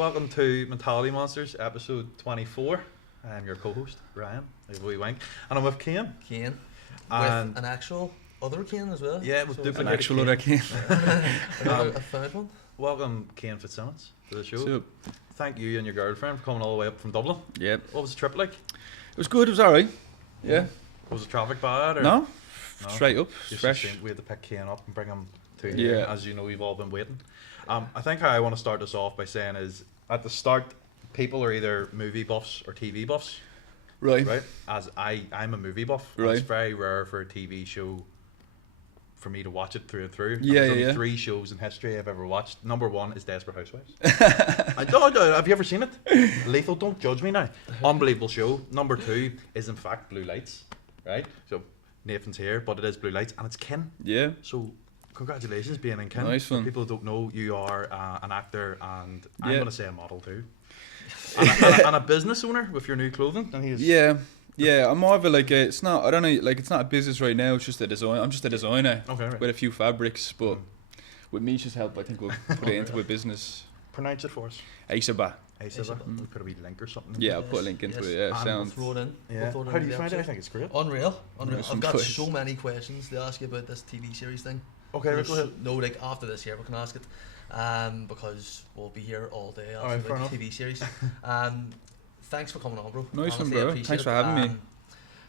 welcome to Mentality Monsters, episode 24. I'm your co-host, Ryan, a wee wink, and I'm with Caine. Caine, And with an actual other Caine as well. yeah, with So duplicate An actual other Caine. a third one. Welcome, Cian Fitzsimons, to the show. So, Thank you and your girlfriend for coming all the way up from Dublin. yeah, What was the trip like? it was good. It was alright. Yeah. Was the traffic bad? Or? No, No? straight up, Just fresh. we had to pick Cian up and bring him to here. Yeah. As you know, we've all been waiting. I think how I want to start this off by saying is, at the start, people are either movie buffs or TV buffs, Right. right? As I'm a movie buff. and Right. It's very rare for a TV show for me to watch it through and through. Yeah, There's only yeah. 3 shows in history I've ever watched. Number 1 is Desperate Housewives. I don't, have you ever seen it? Lethal, don't judge me now. Unbelievable show. Number 2 is in fact Blue Lights, right? So Nathan's here, but it is Blue Lights and it's Kin. Yeah. So congratulations being in Kin. Nice For one. people who don't know, you are an actor and I'm Yeah. going to say a model too. And a business owner with your new clothing. And he's Yeah. Yeah, I'm more of a it's not, I don't know, it's not a business right now, it's just a design. I'm just a designer okay, right. with a few fabrics, but with Misha's help, I think we'll put it into a business. Pronounce it for us. Aisaba. Aisaba. We'll put a wee link or something. Yeah, I'll put a link into it, yeah, And sound. we'll throw it in. Yeah. We'll throw it How in do you the find it? I episode. think it's great. Unreal. Nice I've got one. so many questions to ask you about this TV series thing. Okay, right, go ahead. No, after this here we can ask it. Because we'll be here all day Alright, asking fair about the enough. TV series. Thanks for coming on, bro. Nice one, Honestly, I bro. appreciate Thanks it. for having me.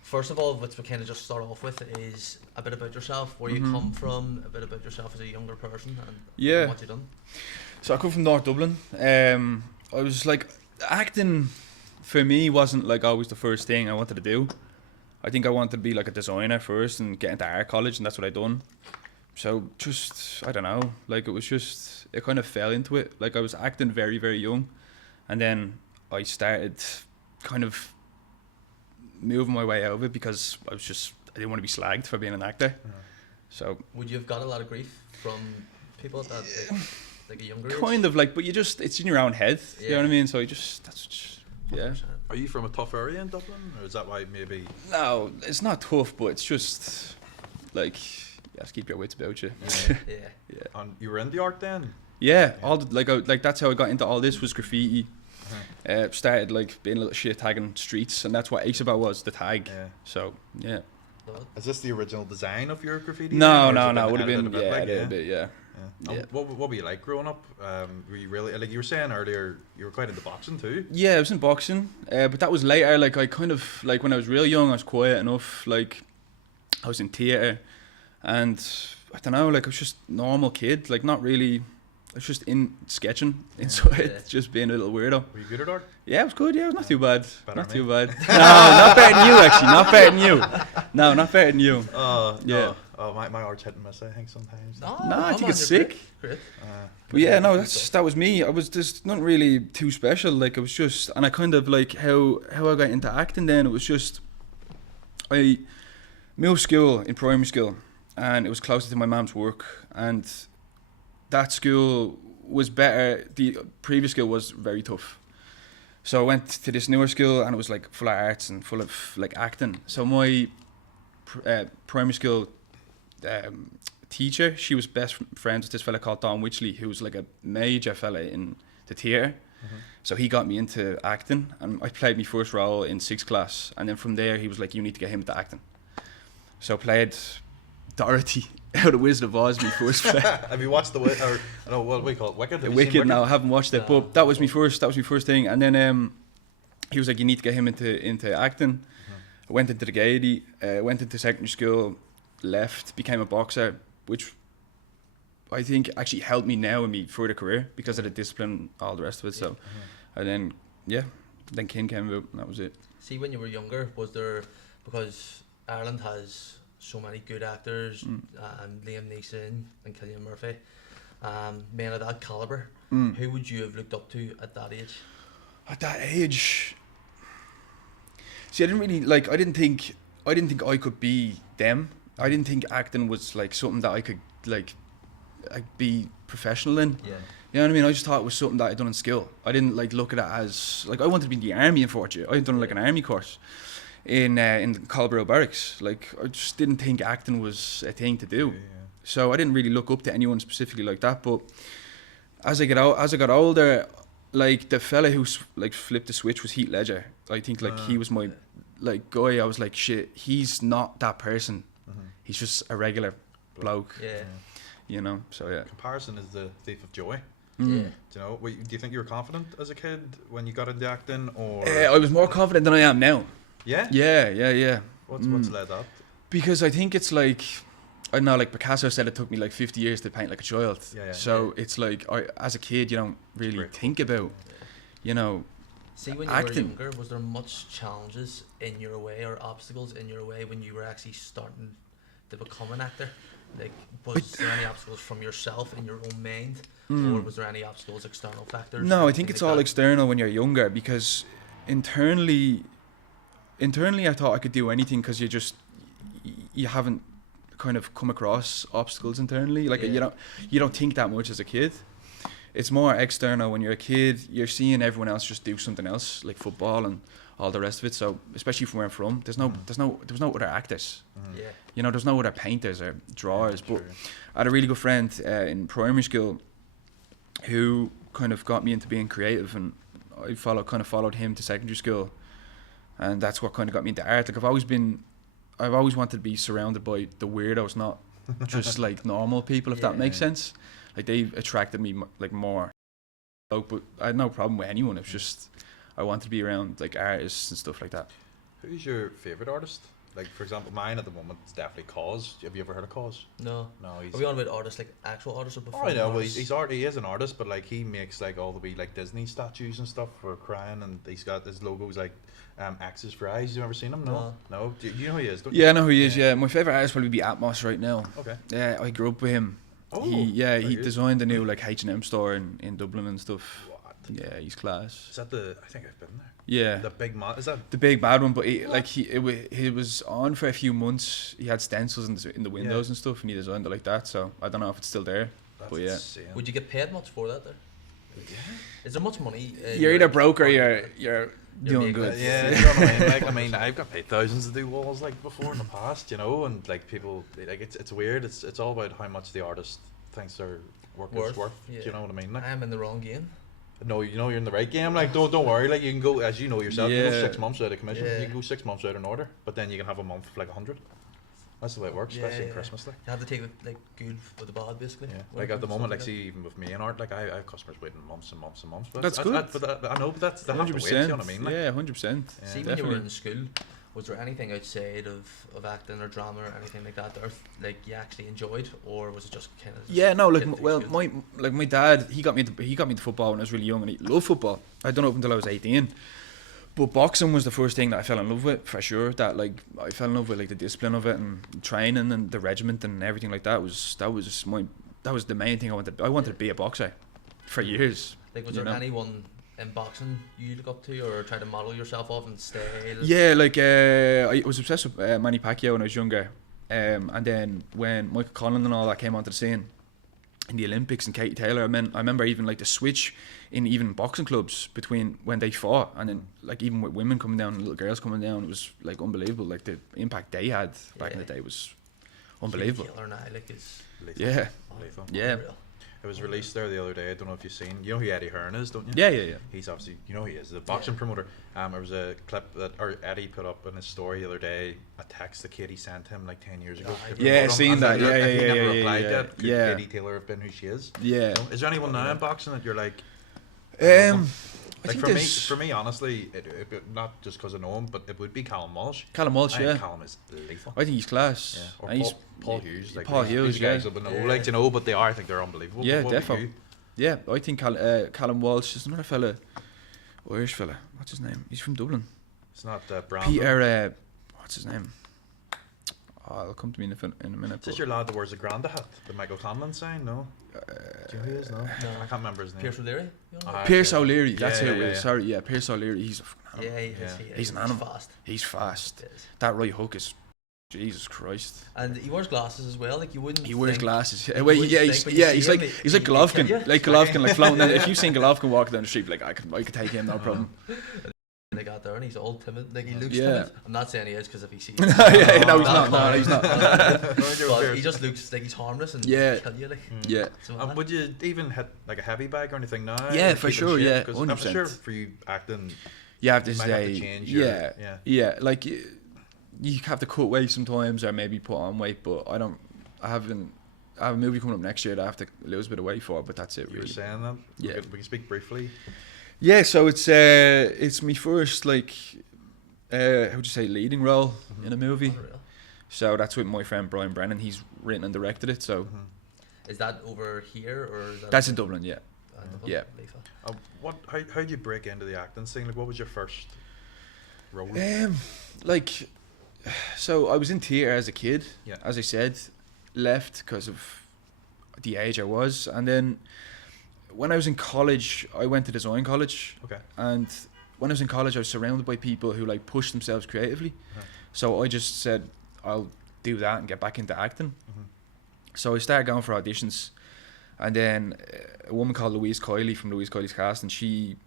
First of all, what we kind of just start off with is a bit about yourself, where you come from, a bit about yourself as a younger person, and Yeah. what you've done. So I come from North Dublin. I was acting for me wasn't always the first thing I wanted to do. I think I wanted to be a designer first and get into art college, and that's what I done. So just, I don't know, it kind of fell into it. I was acting very, very young, and then I started kind of moving my way out of it because I didn't want to be slagged for being an actor. Yeah. So Would you have got a lot of grief from people at that like a younger age? kind of but it's in your own head, you know what I Yeah. mean? So that's just, yeah. 100%. Are you from a tough area in Dublin, or is that why maybe? No, it's not tough, but it's just you have to keep your wits about you. Yeah. And you were in the art then? Yeah, all the, that's how I got into all this was graffiti. Uh-huh. Started being a little shit tagging streets, and that's what Aisaba was, the tag. Yeah. So yeah. Love it. Is this the original design of your graffiti? No, then, or has no, it would have edited been a bit, a like, little bit, yeah. Yeah. Yeah. What were you like growing up? Were you really, like you were saying earlier, you were quite into boxing too? Yeah, I was in boxing, but that was later. I kind of when I was real young, I was quiet enough. I was in theatre, and I don't know, I was just normal kid. Not really. I was just in sketching inside, Yeah. just being a little weirdo. Were you good at art? Yeah, it was good. Yeah, it was not too bad. Better Not than too me. bad. No, not better than you. Actually, not better than you. No, not better than you. Yeah. Yeah. Oh, my art's hit and miss, I think sometimes. No, Nah, I I'm think on it's your sick. Great. But yeah, no, that was me. I was just not really too special. It was just, and I kind of how I got into acting. Then it was just, I moved school in primary school, and it was closer to my mum's work, and that school was better. The previous school was very tough, so I went to this newer school, and it was full of arts and full of acting. So my primary school teacher, she was best friends with this fella called Don Witchley, who was a major fella in the theatre. So he got me into acting, and I played my first role in 6th class, and then from there he was like, you need to get him into acting. So I played Dorothy out of Wizard of Oz, my first play. Have you watched what do we call it? Wicked? Have you seen Wicked. No, I haven't watched it, No. but that was my first thing. And then he was like, you need to get him into acting. I went into the Gaiety, went into secondary school, left, became a boxer, which I think actually helped me now in my further career because of the discipline, all the rest of it. So, and then then Caine came out, and that was it. See, when you were younger, was there, because Ireland has so many good actors, Liam Neeson and Cillian Murphy, men of that calibre, who would you have looked up to at that age? At that age, see, I didn't really I didn't think I could be them. I didn't think acting was something that I could be professional in. Yeah. You know what I mean? I just thought it was something that I'd done in school. I didn't look at it as I wanted to be in the army. Unfortunately, I'd done an army course in Colborough Barracks. I just didn't think acting was a thing to do. Yeah. So I didn't really look up to anyone specifically like that. But as I got older, like the fella who like flipped the switch was Heath Ledger. I think like he was my like guy. I was like, shit, he's not that person. He's just a regular bloke. Yeah. You know. So yeah. Comparison is the thief of joy. Yeah. Do you know? Do you think you were confident as a kid when you got into acting, or? I was more confident than I am now. Yeah. Yeah. What's led up? Because I think it's like, I don't know, like Picasso said it took me like 50 years to paint like a child. Yeah. So it's like, as a kid, you don't really think about, you know, See, when you acting. were younger, was there much challenges in your way or obstacles in your way when you were actually starting to become an actor? Like, was there any obstacles from yourself in your own mind, or was there any obstacles, external factors? No, I think anything it's like all that? external when you're younger, because internally I thought I could do anything, because you haven't kind of come across obstacles internally. Like you don't think that much as a kid. It's more external when you're a kid. You're seeing everyone else just do something else, like football and all the rest of it. So especially from where I'm from, there was no other actors. Yeah. You know, there's no other painters or drawers. Yeah, but I had a really good friend in primary school who kind of got me into being creative, and I followed him to secondary school, and that's what kind of got me into art. Like I've always wanted to be surrounded by the weirdos, not just like normal people, if that makes sense. Like they attracted me like more. But I had no problem with anyone. It was just I wanted to be around like artists and stuff like that. Who's your favourite artist? Like, for example, mine at the moment is definitely Cause. Have you ever heard of Cause? No. He's... Are we on about artists, like actual artists or performing Oh, I know. Well, artists? he is an artist, but like he makes like all the wee like Disney statues and stuff for crying, and he's got his logos like X's for eyes. You ever seen him? No. Do you know who he is? Don't you? Yeah, I know who he is. Yeah, my favourite artist probably be Atmos right now. Okay. Yeah, I grew up with him. Oh, he good. designed the new like H&M store in Dublin and stuff. What? Yeah, he's class. Is that the? I think I've been there. Yeah. The big man. Is that? The big bad one, but he was on for a few months. He had stencils in the windows and stuff, and he designed it like that. So I don't know if it's still there. That's but yeah. insane. Would you get paid much for that there? Yeah. Is there much money? You're either broke or you're doing making good. Yeah, you know what I mean? Like, I mean, I've got paid thousands to do walls like before in the past, you know, and like people, like it's weird. It's all about how much the artist thinks their work is worth. Yeah. Do you know what I mean? Like, I am in the wrong game. no, you know you're in the right game. Like, don't worry. Like, you can go, as you know yourself, you go Yeah. 6 months out of commission. Yeah. You can go 6 months out in order, but then you can have a month of like 100. That's the way it works, especially in Christmas. Like, You have to take the like good with the bad, basically. yeah. When Like it at the comes to moment, like something see, even with me in art, like I have customers waiting months and months and months. But That's good. I know, but that's they have to wait. You know what I mean? Like, Yeah, 100%. like that. See, when you were in school, was there anything outside of acting or drama or anything like that like you actually enjoyed, or was it just kind of? Yeah, no, like my dad, he got me into football when I was really young, and he loved football. I'd done it up until I was 18. But boxing was the first thing that I fell in love with, for sure. That like I fell in love with like the discipline of it and training and the regiment and everything like that. That was the main thing I wanted. I wanted to be a boxer for years. Like, was there anyone in boxing you look up to or try to model yourself off and style? Yeah, like I was obsessed with Manny Pacquiao when I was younger, and then when Michael Conlan and all that came onto the scene in the Olympics and Katie Taylor, I remember even like the switch in even boxing clubs between when they fought and then like even with women coming down and little girls coming down, it was like unbelievable. Like the impact they had back in the day was unbelievable. Killer now, like it's lethal. Yeah, Lethal. yeah. unreal. It was released there the other day. I don't know if you've seen. You know who Eddie Hearn is, don't you? Yeah. He's obviously, you know who he is, the boxing promoter. There was a clip that Eddie put up in his story the other day, a text that Katie sent him like 10 years ago. Yeah, seen that. He never Yeah. replied yet. Could Yeah. Katie Taylor have been who she is? Yeah. Is there anyone now in boxing that you're like? I Like think for me, honestly, not just because I know him, but it would be Callum Walsh. Callum Walsh, I think yeah. Callum is lethal. I think he's class. Yeah, or And Paul Hughes. Like Paul Hughes, these guys yeah. will know, like, you know, but I think they're unbelievable. Yeah, But what about definitely. you? Yeah, I think Callum Walsh is another fella, Irish fella. What's his name? He's from Dublin. It's not Brown. Peter, what's his name? Oh, it'll come to me in a minute. Is this your lad that wears a Granda hat? The Michael Conlan sign? No. Do you know who he is? No. I can't remember his name. Pierce O'Leary? You know? Pierce O'Leary, that's Yeah, who it yeah, is. yeah. Sorry, yeah, Pierce O'Leary. He's a fucking animal. Yeah, He's an animal. fast. He's fast. He is. That right hook is, Jesus Christ. And he wears glasses as well. Like you wouldn't. He wears think- glasses. you Well, wouldn't yeah, think, he's but you see he's him, like you Golovkin, kill you. like Golovkin, like floating. If you seen Golovkin walking down the street, like I could take him, no problem. They got there and he's all timid. Like he looks Yeah. timid. I'm not saying he is because if he sees, No, he's not. No, he's not. but he just looks like he's harmless and Yeah. kill you. Like. Yeah. So, Would you even hit like a heavy bag or anything now? Yeah, Or for keep in sure, shape? yeah, 'Cause 100%. I'm sure for you acting, You have to you might have to say, change your, yeah, yeah. Like you have to cut weight sometimes, or maybe put on weight. But I don't. I have a movie coming up next year that I have to lose a bit of weight for, but that's it. You were Really. saying that. Yeah. We can speak briefly. Yeah. So it's my first like, how would you say, leading role in a movie. unreal. So that's with my friend Brian Brennan. He's written and directed it. So Is that over here or is that that's in Dublin. Yeah. Dublin? Yeah. How did you break into the acting scene? Like, what was your first role? Like, so I was in theatre as a kid. Yeah. As I said, left because of the age I was, and then when I was in college, I went to design college. Okay. And when I was in college, I was surrounded by people who like push themselves creatively. Uh-huh. So I just said I'll do that and get back into acting. Mhm. So I started going for auditions, and then a woman called Louise Kiley from Louise Kiley's cast, and she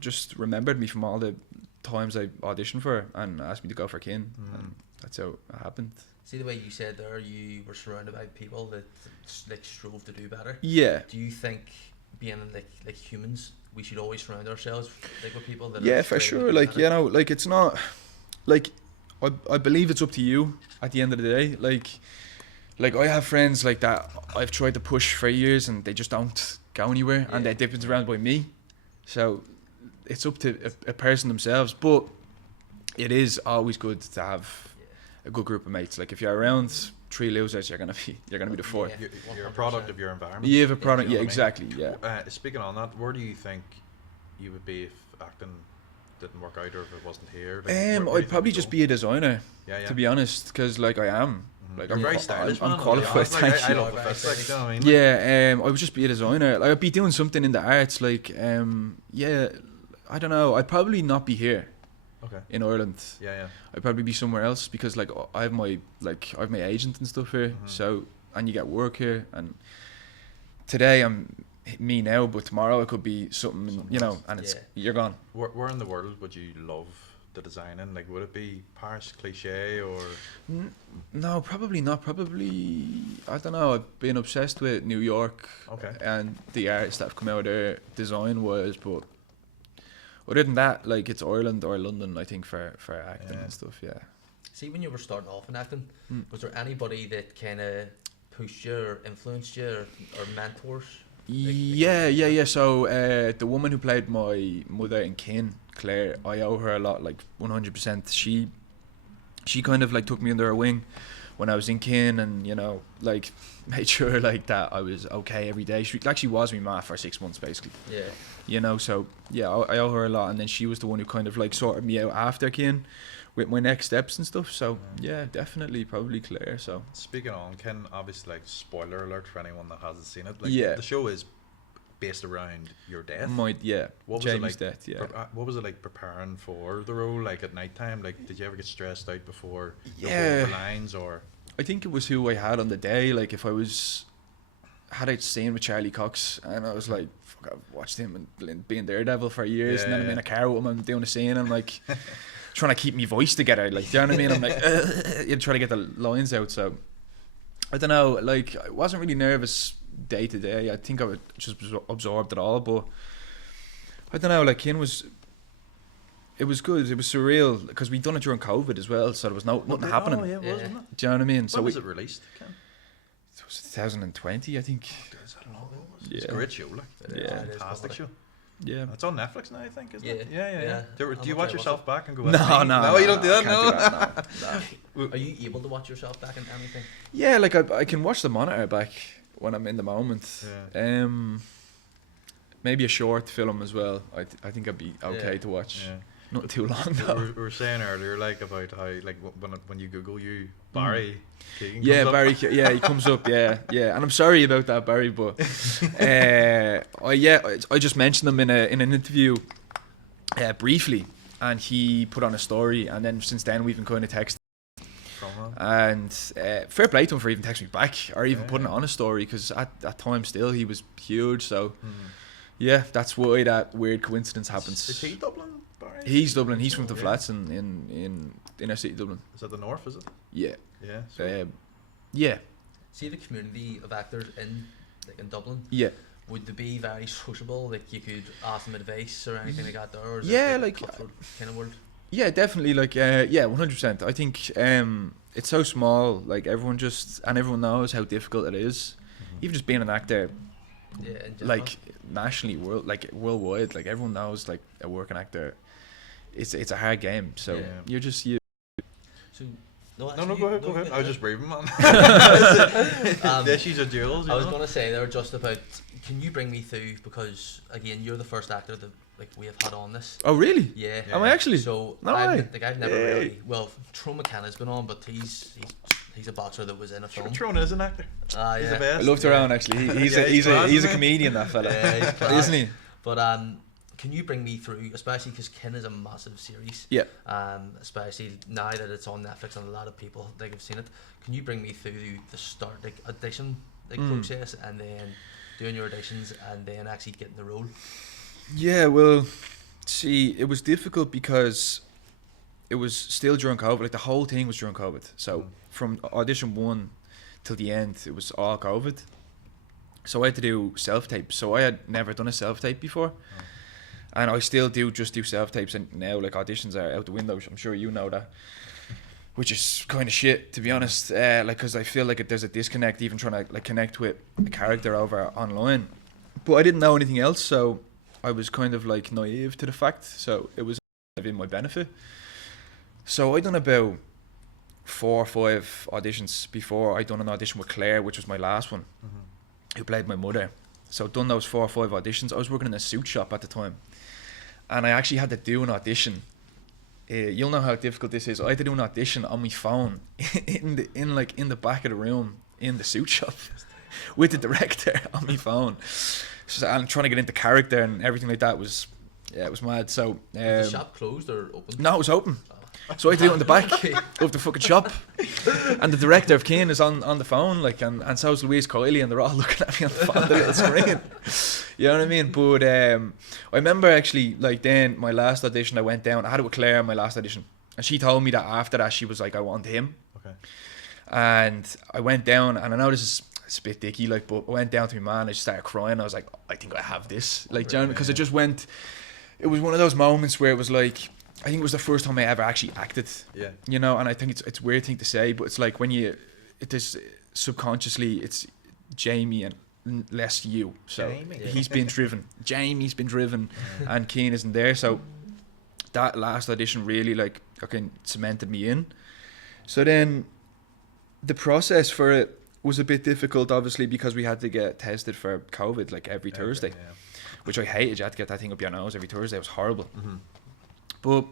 just remembered me from all the times I auditioned for her and asked me to go for Caine, and that's how it happened. See the way you said there, you were surrounded by people that like strove to do better. Yeah. Do you think being like humans, we should always surround ourselves like with people that? Yeah, are for striving to sure. do Like, better? you know, like it's not like I believe it's up to you at the end of the day. Like I have friends like that I've tried to push for years and they just don't go anywhere, and Yeah. they're dipping around by me. So it's up to a person themselves, but it is always good to have a good group of mates. Like if you're around three losers, you're gonna be the fourth. Yeah. You're a product of your environment. You have a product, You know yeah, what I mean? exactly, yeah. Speaking on that, where do you think you would be if acting didn't work out or if it wasn't here? Like, where do you I'd think probably you'd just go? be a designer, Yeah, yeah. to be honest, because like I am. Like You're I'm, very qua- stylish, I'm man. qualified. Like, Thank I you. love the fits, like, you know what I mean? Yeah, I would just be a designer. Like I'd be doing something in the arts. Like, yeah, I don't know. I'd probably not be here Okay. in Ireland. Yeah, yeah. I'd probably be somewhere else because like I have my agent and stuff here. So and you get work here. And today I'm me now, but tomorrow it could be something, Something you know, else. and it's Yeah. you're gone. Where in the world would you love the design in? Like, would it be Paris, cliche, or No, probably not. Probably, I don't know. I've been obsessed with New York Okay. and the artists that have come out there design-wise, but other than that, like it's Ireland or London, I think, for acting Yeah. and stuff. Yeah. See, when you were starting off in acting, Mm. was there anybody that kind of pushed you or influenced you or mentors? Yeah. So the woman who played my mother in Caine, Claire, I owe her a lot, like 100%. She kind of like took me under her wing when I was in Caine, and you know, like made sure like that I was okay every day. She actually was my ma for 6 months basically. Yeah. You know, so yeah, I owe her a lot, and then she was the one who kind of like sorted me out after Caine with my next steps and stuff. So yeah, definitely probably Claire. So speaking on Ken, obviously, like, spoiler alert for anyone that hasn't seen it. Like, Yeah. the show is based around your death. what was Jamie's it like? death, yeah. What was it like preparing for the role? Like at night time, like, did you ever get stressed out before you Yeah. the lines or? I think it was who I had on the day. Like if I had a scene with Charlie Cox, and I was like, fuck, I've watched him and being Daredevil for years, and then I'm Yeah. in a car with him, I'm doing a scene, I'm like trying to keep my voice together, like, do you know what I mean? I'm like, you're trying to get the lines out. So I don't know, like I wasn't really nervous day to day. I think I would just absorbed it all, but I don't know, like it was good, it was surreal because we'd done it during COVID as well, so there was nothing happening. Oh, yeah, Yeah. wasn't it? Do you know what I mean? When was it released, Ken? It was 2020, I think. Is that long ago? It's Yeah. a great show, like. It Yeah. is, it is Fantastic show. Yeah. It's on Netflix now, I think, isn't it? Yeah. Yeah. Yeah. Do I'm you not watch sure yourself back and go? No, No, you don't do that. I can't No. do that, no. Are you able to watch yourself back in anything? Yeah, like I can watch the monitor back when I'm in the moment. Yeah. Maybe a short film as well. I think I'd be okay Yeah. to watch. Yeah. Not too long we, though. we were saying earlier, like, about how, like, when you Google you, Barry Keegan Yeah, comes up. Barry. Yeah, he comes up. Yeah. And I'm sorry about that, Barry, but I just mentioned him in an interview briefly, and he put on a story, and then since then we've been kind of texting. From that. And fair play to him for even texting me back or even Yeah, putting yeah. it on a story, because at that time still he was huge. So Mhm. yeah, that's why that weird coincidence happens. Is he Dublin, Barry? He's Dublin. He's from the Yeah. flats in inner city Dublin. Is that the north? Is it? Yeah. Yeah. So Yeah. See the community of actors in Dublin. Yeah. Would they be very sociable? Like you could ask them advice or anything like that, there, or is Yeah, it like, a cutthroat kind of world? Yeah, definitely. Like, yeah, 100%. I think it's so small. Like everyone knows how difficult it is. Even just being an actor, Yeah, in general. like nationally, worldwide, like everyone knows, like a working actor, it's a hard game. So Yeah. you're just you. So no, actually, go ahead. I was just breathing, man. Um, She's a duels. I was gonna say there just about. Can you bring me through, because again you're the first actor that we have had on this. Oh really? Yeah. Am I actually? So No way. I've never Yay. really. Well, Tro McKenna's been on, but he's a boxer that was in a film. Tron is an actor. Yeah. He's the best. I loved around actually. He's Yeah, he's class, a isn't he? comedian, that fella, Yeah, he's class. isn't he? But can you bring me through, especially because Caine is a massive series. Yeah. Especially now that it's on Netflix and a lot of people have seen it. Can you bring me through the start audition process, and then doing your auditions and then actually getting the role? Yeah, well, see, it was difficult because it was still during COVID. Like the whole thing was during COVID. So from audition 1 till the end, it was all COVID. So I had to do self-tape. So I had never done a self-tape before. And I still do self-tapes, and now like auditions are out the window. I'm sure you know that. Which is kind of shit, to be honest. Like, because I feel like there's a disconnect even trying to like connect with a character over online. But I didn't know anything else, so I was kind of like naive to the fact. So it was kind of in my benefit. So I done about 4 or 5 auditions before I done an audition with Claire, which was my last one, who played my mother. So done those 4 or 5 auditions. I was working in a suit shop at the time, and I actually had to do an audition. You'll know how difficult this is. I had to do an audition on my phone in the back of the room in the suit shop with the director on my phone. So I'm trying to get into character and everything like that was, it was mad. So Was the shop closed or open? no, it was open. So I had to do it in the back of the fucking shop. And the director of Caine is on the phone, like, and so is Louise Kiley, and they're all looking at me on the phone, the little screen. You know what I mean? But I remember actually, like, then my last audition, I went down, I had it with Claire, my last audition, and she told me that after that, she was like, I want him. Okay. And I went down, and I know this is it's a bit dicky, like, but I went down to my man, I just started crying. I was like, I think I have this, like, because it just went. It was one of those moments where it was like, I think it was the first time I ever actually acted. Yeah. You know, and I think it's a weird thing to say, but it's like when it is subconsciously, it's Jamie and less you. So he's been driven. Jamie's been driven, and Caine isn't there. So that last audition really like fucking cemented me in. So then the process for it was a bit difficult, obviously, because we had to get tested for COVID like every Thursday, which I hated. You had to get that thing up your nose every Thursday. It was horrible. But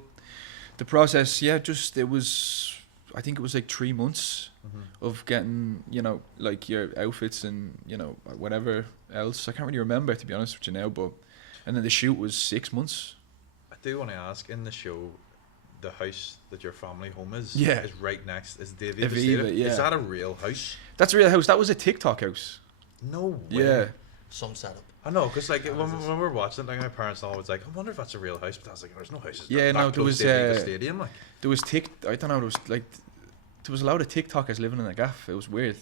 the process, it was, I think it was like 3 months of getting, you know, like your outfits and, you know, whatever else. I can't really remember, to be honest with you now, but, and then the shoot was 6 months. I do want to ask, in the show, the house that your family home is right next, is Davy Aviva, yeah. Is that a real house? That's a real house. That was a TikTok house. No way. Yeah. Some setup. I know, because like when we were watching it, like my parents always like, I wonder if that's a real house, but I was like, there's no houses. Yeah, no, there was the stadium, like. There was I don't know, there was a lot of TikTokers living in a gaff. It was weird,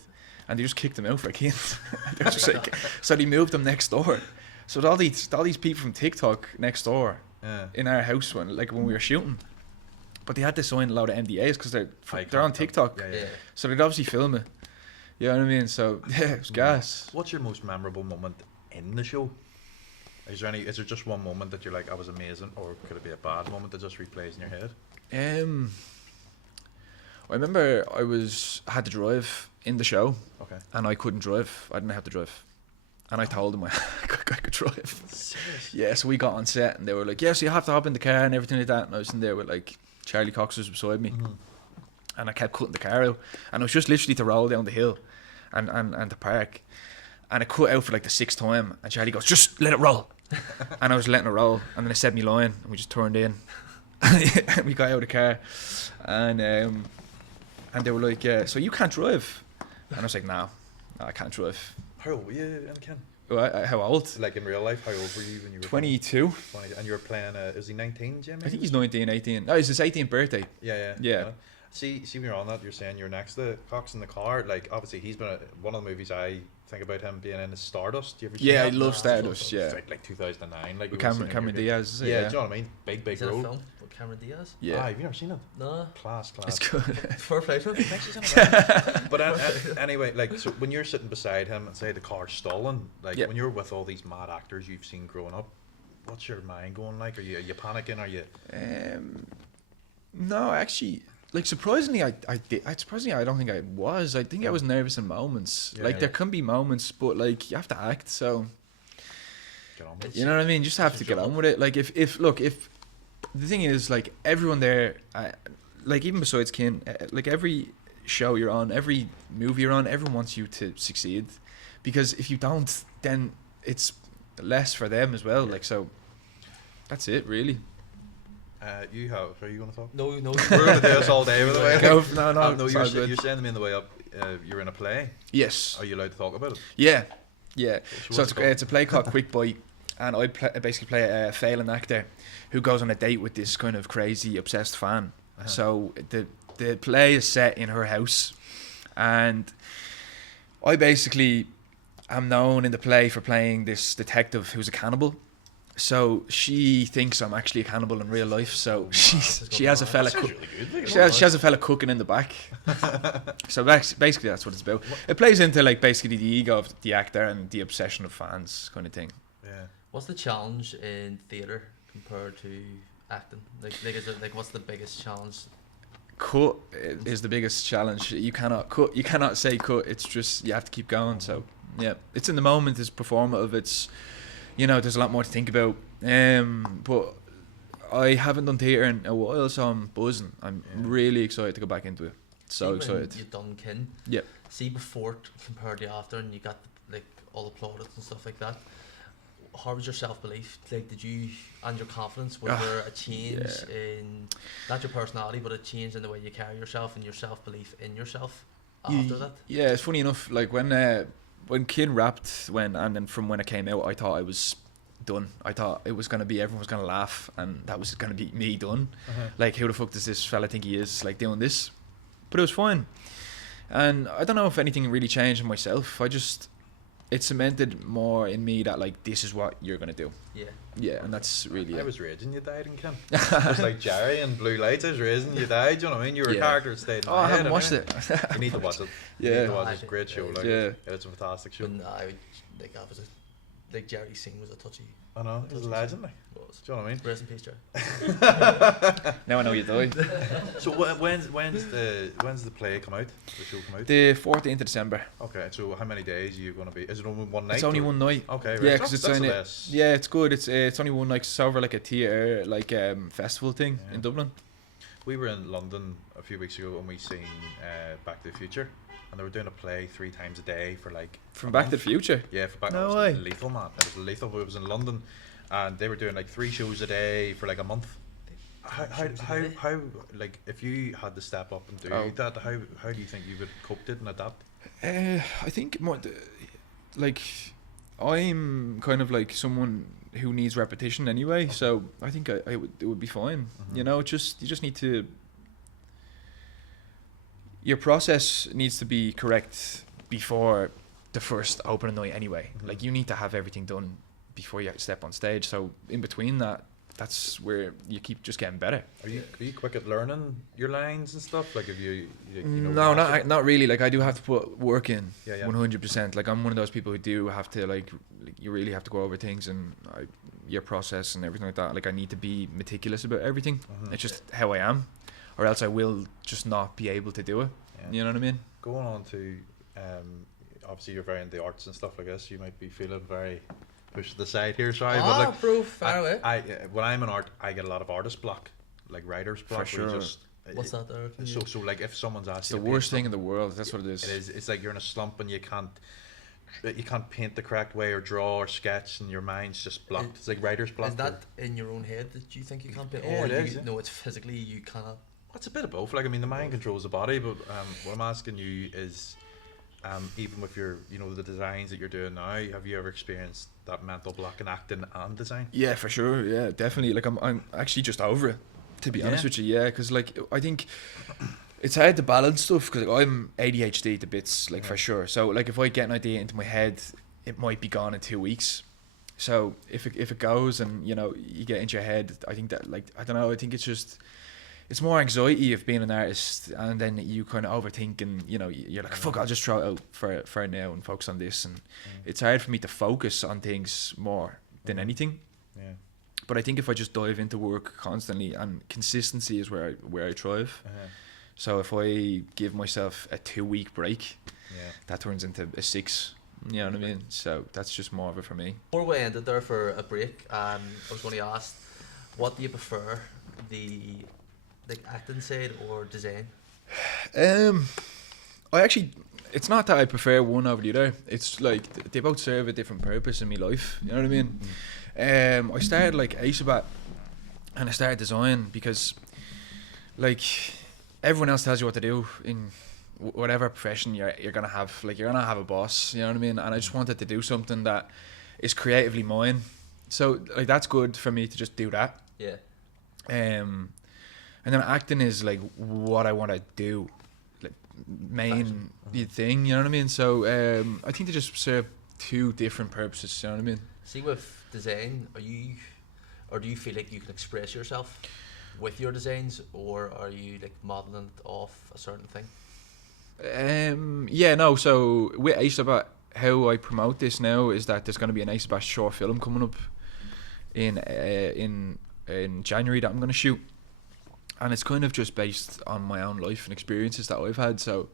and they just kicked them out for kids. They were just like, so they moved them next door. So all these people from TikTok next door in our house when we were shooting, but they had to sign a lot of NDAs because they're on TikTok, so they'd obviously film it. You know what I mean? So yeah, it was gas. What's your most memorable moment in the show? Is there just one moment that you're like, I was amazing, or could it be a bad moment that just replays in your head? I remember I had to drive in the show, and I couldn't drive. I didn't have to drive, and I told them I could drive. Seriously? Yeah, so we got on set, and they were like, "Yeah, so you have to hop in the car and everything like that." And I was in there with like Charlie Cox was beside me, and I kept cutting the car out, and it was just literally to roll down the hill, and to park, and I cut out for like the 6th time, and Charlie goes, "Just let it roll," and I was letting it roll, and then I said me line, and we just turned in, and we got out of the car, and they were like, "So you can't drive?" And I was like, "No, I can't drive." How old were you, Ken? How old? Like in real life, how old were you when you were 22. 20, and you were playing, is he 19, Jimmy? I think he's 19, 18. Oh, it's his 18th birthday. Yeah. Yeah. See when you're on that, you're saying you're next to Cox in the car. Like, obviously, he's been one of the movies I think about him being in is Stardust. Do you ever see Yeah, I that? love Stardust, yeah. It's like 2009. Like With we were sitting Cameron here. Diaz, is it? Yeah, do you know what I mean? Big Is it a role. film with Cameron Diaz? Yeah. Have you never seen it? No. Class. It's good. Fair play to him. Thanks, he's in it. But anyway, like, so when you're sitting beside him and say the car's stalling, like Yep. when you're with all these mad actors you've seen growing up, what's your mind going like? Are you panicking? Are you? No, actually, like surprisingly, I don't think I was. I think I was nervous in moments. Yeah, like yeah. there can be moments, but like you have to act. So Get on with it. you know what I mean. You just have to get on with it. Like if the thing is, like everyone there, like even besides Caine, like every show you're on, every movie you're on, everyone wants you to succeed, because if you don't, then it's less for them as well. Like so, that's it really. Are you going to talk? No. We're going to do this all day, by the way. No, No, it's all you're good. saying to me on the way up, you're in a play. Yes. Are you allowed to talk about it? Yeah. So what's it called? it's a play called Quick Bite, and I basically play a failing actor who goes on a date with this kind of crazy obsessed fan. Uh-huh. So the play is set in her house, and I basically am known in the play for playing this detective who's a cannibal. So she thinks I'm actually a cannibal in real life. So she has a fella That sounds cook. really good. Like, She has a fella cooking in the back. So basically that's what it's about. It plays into like basically the ego of the actor and the obsession of fans kind of thing. yeah. What's the challenge in theatre compared to acting? Like is it, like what's the biggest challenge? Cut is the biggest challenge. You cannot cut. You cannot say cut. It's just you have to keep going. So yeah, it's in the moment. It's performative. It's there's a lot more to think about. But I haven't done theatre in a while, so I'm buzzing. I'm really excited to go back into it. So See, excited. when you've done Caine. Yep. See before compared to after, and you got like all the plaudits and stuff like that. How was your self belief? Like, did you and your confidence? Was there a change in not your personality, but a change in the way you carry yourself and your self belief in yourself after that? Yeah, it's funny enough. Like when Caine wrapped, and then from when it came out, I thought I was done. I thought it was gonna be everyone was gonna laugh, and that was gonna be me done. Uh-huh. Like, who the fuck does this fella think he is? Like doing this, but it was fine. And I don't know if anything really changed in myself. It cemented more in me that like this is what you're gonna do. Yeah, and that's really. I was raging you died in Kim. It was like Jerry and Blue Lights. I was raging you died. Do you know what I mean? You were a character that stayed in my I head. haven't watched it. You need to watch it. Yeah. You need to watch it. It's a great show. Like, Yeah. It's a fantastic show. When I would like that was like Jerry's scene was a touchy. I know. It was a legend. Like. Was. Do you know what I mean? Rest in peace, Jerry. Now I know you died. So when's the play come out? The show come out? The 14th of December. Okay. So how many days are you going to be? Is it only one night? It's only or? one night. Okay. Right. Yeah, because That's it's only. the best. Yeah, it's good. It's only one night. It's over like a theatre festival thing Yeah. in Dublin. We were in London a few weeks ago and we seen Back to the Future, and they were doing a play 3 times a day for like From a Back to month. the Future. Yeah, for Back. No it was way. Lethal, man. It was lethal. It was in London, and they were doing like 3 shows a day for like a month. How like if you had to step up and do that, how do you think you would cope it and adapt? I think more like I'm kind of like someone who needs repetition anyway, so I think it would be fine. Mhm. You just need to. Your process needs to be correct before the first opening night anyway. Mhm. Like you need to have everything done before you step on stage. So in between that's where you keep just getting better. Are you quick at learning your lines and stuff? Like if you know. No, master- not really. Like I do have to put work in, Yeah, yeah. 100%. Like I'm one of those people who do have to like you really have to go over things and your process and everything like that. Like I need to be meticulous about everything. Mhm. It's just how I am, or else I will just not be able to do it. Yeah. You know what I mean? Going on to, obviously you're very into the arts and stuff like this. You might be feeling very pushed to the side here, sorry, but like bro, far away. when I'm in art, I get a lot of artist block, like writer's block. For where you sure. just, What's that there? Can you- So like if someone's It's asking the worst thing in the world. That's what it is. It is. It's like you're in a slump and you can't paint the correct way or draw or sketch, and your mind's just blocked. It's like writer's block. Is that in your own head that you think you can't be? Yeah, Or it you is, yeah. know it's physically you cannot? It's a bit of both. Like I mean, the mind controls the body, but what I'm asking you is, Even with your, the designs that you're doing now, have you ever experienced that mental block in acting and design? Yeah, for sure. Yeah, definitely. Like I'm actually just over it, to be honest with you. Yeah, because like I think it's hard to balance stuff because like, I'm ADHD to bits, like for sure. So like if I get an idea into my head, it might be gone in 2 weeks. So if it goes and you get into your head, I think that like I don't know. I think it's more anxiety of being an artist, and then you kind of overthink, and you're like, fuck, I'll just throw it out for now and focus on this, and it's hard for me to focus on things more than anything. Yeah. But I think if I just dive into work constantly, and consistency is where I thrive. So if I give myself a 2-week break, that turns into a 6. You know what I mean? So that's just more of it for me. Before we ended there for a break, I was going to ask, what do you prefer, the acting side or design? I actually, it's not that I prefer one over the other. It's like they both serve a different purpose in my life. You know what I mean? I started like Asabat, and I started design because like everyone else tells you what to do in whatever profession you're gonna have. Like you're gonna have a boss. You know what I mean? And I just wanted to do something that is creatively mine. So like that's good for me to just do that. Yeah. And then acting is like what I want to do, like main thing. You know what I mean? So I think they just serve 2 different purposes. You know what I mean? See, with design, do you feel like you can express yourself with your designs, or are you like modeling it off a certain thing? Yeah, no. So with Asabat, how I promote this now is that there's going to be an Asabat short film coming up in January that I'm going to shoot. And it's kind of just based on my own life and experiences that I've had. So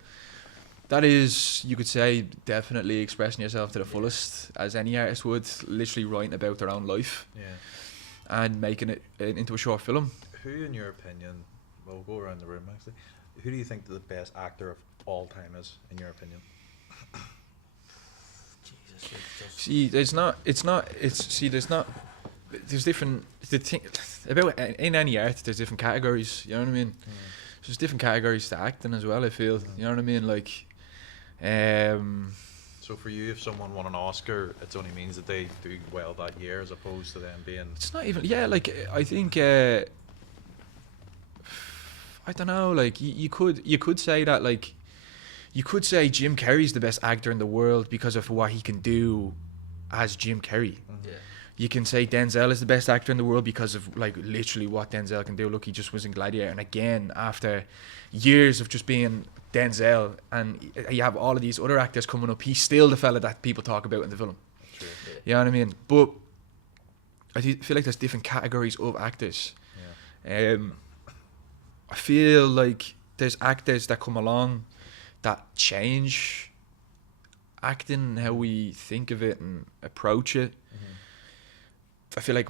that is, you could say, definitely expressing yourself to the fullest, as any artist would, literally writing about their own life and making it into a short film. Who, in your opinion, we'll go around the room actually, who do you think the best actor of all time is, in your opinion? Jesus. There's different, the thing about in any art, there's different categories, you know what I mean? There's different categories to acting as well, I feel, you know what I mean? Like, so for you, if someone won an Oscar, it only means that they do well that year, as opposed to them being... It's not even, like, I think, I don't know, like, you could say that, like, you could say Jim Carrey's the best actor in the world because of what he can do as Jim Carrey. Yeah. You can say Denzel is the best actor in the world because of like literally what Denzel can do. Look, he just was in Gladiator, and again after years of just being Denzel, and you have all of these other actors coming up, he's still the fella that people talk about in the film. True. You know what I mean? But I feel like there's different categories of actors. I feel like there's actors that come along that change acting, how we think of it and approach it. I feel like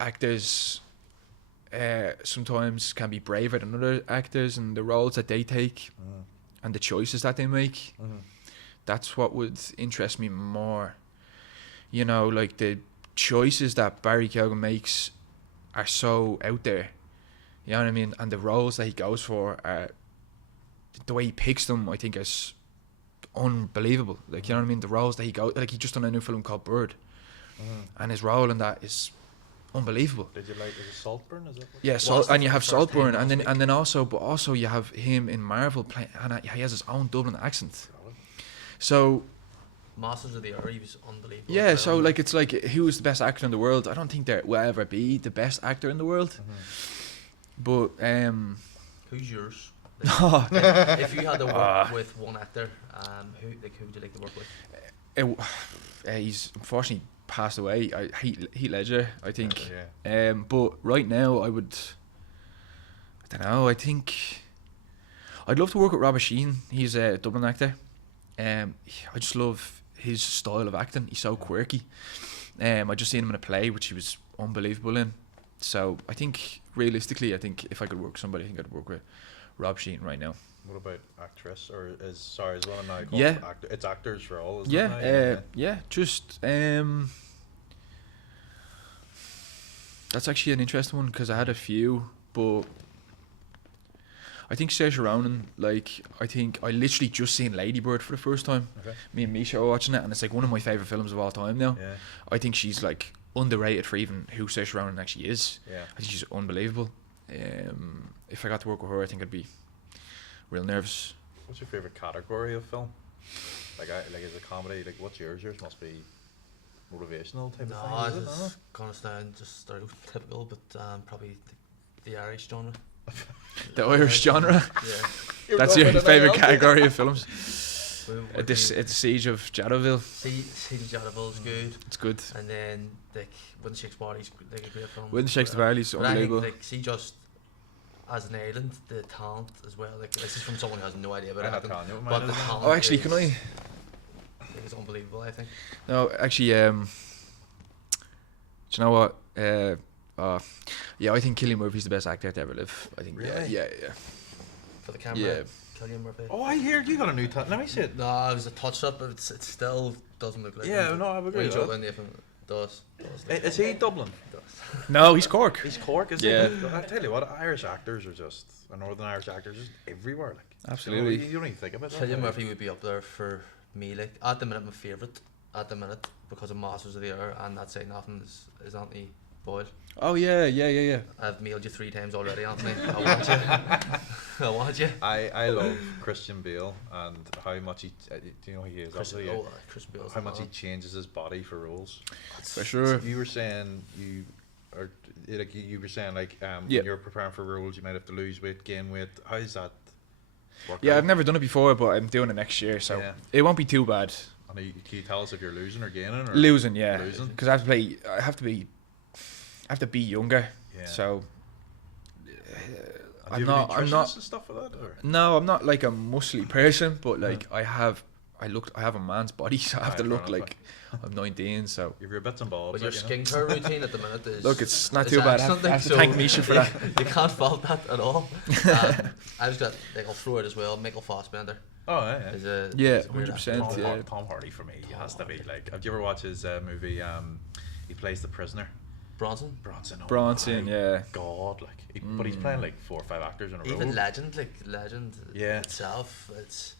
actors sometimes can be braver than other actors, and the roles that they take and the choices that they make. That's what would interest me more. You know, like the choices that Barry Keoghan makes are so out there. You know what I mean? And the roles that he goes for are, the way he picks them, I think is unbelievable. Like, you know what I mean? The roles that he goes, like he just done a new film called Bird. And his role in that is unbelievable. Did you like, is it Saltburn? Is it? Yeah, and you have Saltburn, and then also you have him in Marvel playing, and he has his own Dublin accent. So Masters of the Air, he was unbelievable. Yeah, so like it's like, who is the best actor in the world? I don't think there will ever be the best actor in the world. But who's yours? Like, if you had to work with one actor, who would you like to work with? He's unfortunately passed away. Heath Ledger, I think. But right now, I don't know. I think I'd love to work with Robert Sheen. He's a Dublin actor. I just love his style of acting. He's so quirky. I just seen him in a play which he was unbelievable in. So I think realistically, if I could work with somebody, I think I'd work with Rob Sheen right now. What about actress, or is one now called actor? It's actors for all, isn't it? Just that's actually an interesting one because I had a few, but I think Saoirse Ronan, like, I think I literally just seen Lady Bird for the first time. Okay. Me and Misha were watching it, and it's like one of my favourite films of all time now. Yeah. I think she's like underrated for even who Saoirse Ronan actually is. Yeah. I think she's unbelievable. If I got to work with her, I think I'd be real nervous. What's your favourite category of film? Like is it comedy? Like what's yours? Yours must be motivational type No, of thing. it's gonna sound just stereotypical, but probably the Irish genre. The Irish genre. Yeah. That's your favourite category of films. At It's the Siege of Jadoville. See Jadaville's good, It's good. and then like When the Shakes Barley's like a great film. When Shakes the Barley's But I think unbelievable. like see just as an island, the talent as well. Like this is from someone who has no idea about I had acting, Tanya with mine, but the isn't it? talent. Oh, actually, can I? It's unbelievable. I think. No, actually, do you know what? Yeah, I think Cillian Murphy's the best actor to ever live. I think. Really? Yeah. For the camera, Yeah. Cillian Murphy. Oh, I hear you got a new Let me see it. No, it was a touch up, but it still doesn't look like. Yeah, him. no, I would agree When with you that. joke, Nathan, it does. Is he Dublin? No, he's Cork. He's Cork, is Yeah. he? I tell you what, Irish actors are just, Northern Irish actors just everywhere. Like, Absolutely. You don't even think about that. Cillian Murphy would be up there for me. Like at the minute, my favourite at the minute because of Masters of the Air and That Say Nothing is Anthony Boyle. Oh yeah. I've mailed you 3 times already, Anthony. I want you. I want you. I love Christian Bale and how much he, do you know who he is? Chris Obviously, Bale's how the much he man. changes his body for roles. For sure. You were saying you were saying like Yeah. when you're preparing for roles, you might have to lose weight, gain weight. How's that work Yeah, out? I've never done it before, but I'm doing it next year, so Yeah. it won't be too bad. And can you tell us if you're losing or gaining? Or Losing, yeah, Losing? because I have to be younger. Yeah. So And do you have any nutritionists and stuff for that? Or? No, I'm not like a muscly person, but like I have a man's body, so I have to Right, look fair enough, like I'm 19. So If you're bits and bobs, But your like, you know. skincare routine at the minute is. look, it's not is too bad. I excellent, have to so thank Misha for that. You can't fault that at all. I just got like I'll throw it as well. Michael Fassbender Oh yeah. is a Yeah, is a great 100%, actor. yeah. Tom Hardy for me has to be like. Have you ever watched his movie? He plays the prisoner. Bronson. Bronson. Oh Bronson, my yeah. God, like, but he's playing like 4 or 5 actors in a row. Even Legend Yeah. itself, it's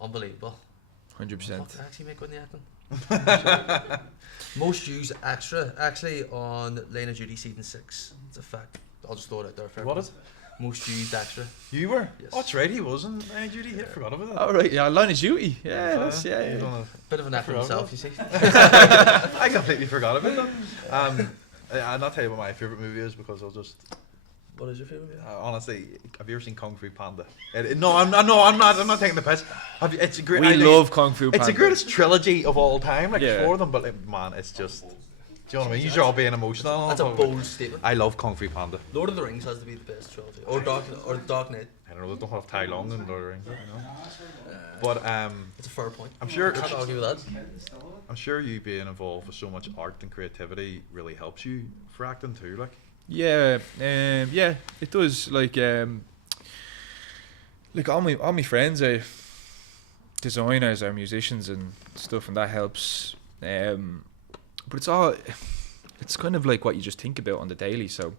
unbelievable. 100%. Fuck, actually make good in the acting. Most used extra actually on Line of Duty season 6. It's a fact. I'll just throw it out there. For What is it? most used extra? You were? Yes. Oh, that's right, he wasn't. Judy, I forgot about that. All right, yeah, Line of Duty. Yeah, that's You yeah. don't Bit of an actor forgot himself, about you see. I completely forgot about that. I'll not tell you what my favourite movie is because I'll just. What is your favourite movie? Honestly, have you ever seen Kung Fu Panda? No, I'm not taking the piss. It's a great. We love Kung Fu Panda. It's the greatest trilogy of all time. Like Yeah. 4 of them, but like, man, it's just. Do you know what I mean? You're all being emotional. That's a bold statement. I love Kung Fu Panda. Lord of the Rings has to be the best trilogy. Or Dark Knight. I don't know. They don't have Tai Lung and Lord of the Rings, you know. But It's a fair point. I'm sure. Can't argue with that. I'm sure you being involved with so much art and creativity really helps you for acting too. Like. Yeah, yeah, it does. Like all my friends are designers, are musicians and stuff, and that helps. But it's kind of like what you just think about on the daily. So,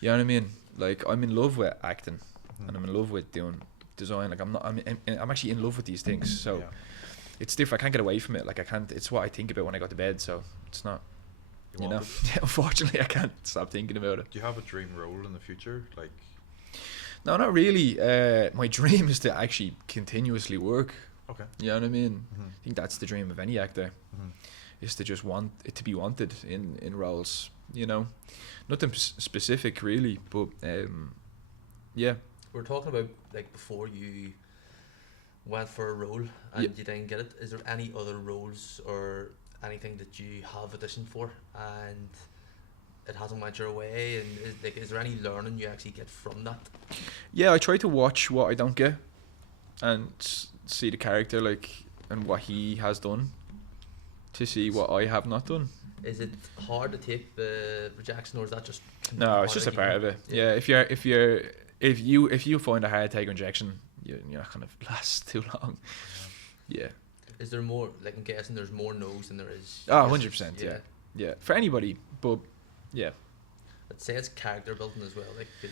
you know what I mean? Like I'm in love with acting, and I'm in love with doing design. Like I'm actually in love with these things. So Yeah. it's different. I can't get away from it. Like I can't. It's what I think about when I go to bed. So it's not. You know, want it? unfortunately, I can't stop thinking about it. Do you have a dream role in the future? Like. No, not really. My dream is to actually continuously work. Okay. You know what I mean? Mhm. I think that's the dream of any actor, Mhm. is to just want it to be wanted in roles. You know, nothing specific really, but yeah. We're talking about like before you went for a role and Yeah. you didn't get it. Is there any other roles or anything that you have auditioned for and it hasn't went your way? And is there any learning you actually get from that? Yeah, I try to watch what I don't get and see the character like and what he has done to see what I have not done. Is it hard to take the rejection, or is that just No, it's just a part of it. Yeah, if you find a hard to take rejection, you're not gonna last too long. Yeah. Is there more? Like I'm guessing there's more no's than there is. Oh, yeses. 100%. Yeah. Yeah. For anybody, but yeah. I'd say it's character building as well. Like 'cause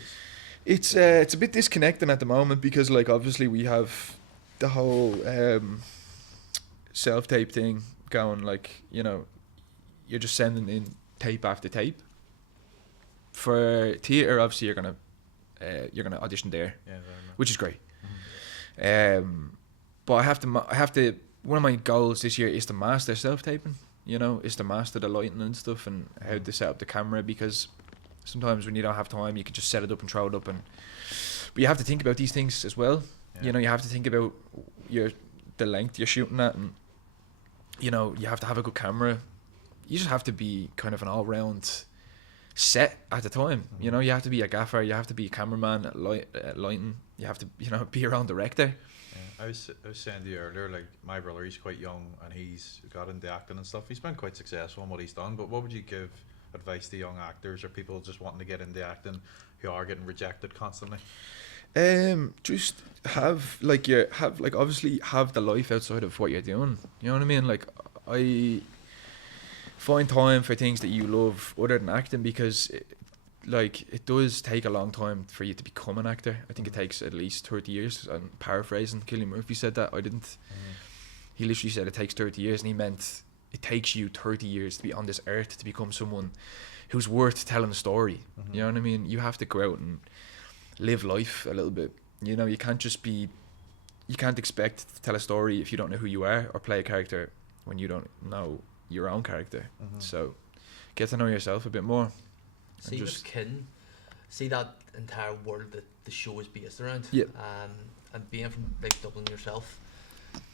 It's a bit disconnecting at the moment because like obviously we have the whole self-tape thing going, like, you know, you're just sending in tape after tape. For theatre, obviously you're gonna audition there, which is great. But I have to. One of my goals this year is to master self-taping. You know, is to master the lighting and stuff and how to set up the camera, because sometimes when you don't have time, you can just set it up and throw it up, but you have to think about these things as well. Yeah. You know, you have to think about the length you're shooting at, and you know, you have to have a good camera. You just have to be kind of an all-round set at the time. You know, you have to be a gaffer, you have to be a cameraman, lighting, you have to, you know, be around director. I was saying to you earlier, like, my brother, he's quite young and he's got into acting and stuff. He's been quite successful in what he's done, but what would you give advice to young actors or people just wanting to get into acting who are getting rejected constantly? Just obviously have the life outside of what you're doing. You know what I mean? Like, I find time for things that you love other than acting, because it does take a long time for you to become an actor. I think it takes at least 30 years. I'm paraphrasing. Cillian Murphy said that. I didn't. He literally said it takes 30 years, and he meant it takes you 30 years to be on this earth to become someone who's worth telling a story. You know what I mean? You have to go out and live life a little bit. You know, you can't expect to tell a story if you don't know who you are, or play a character when you don't know your own character. So get to know yourself a bit more. See, with Caine, see that entire world that the show is based around. Yeah. And being from like Dublin yourself,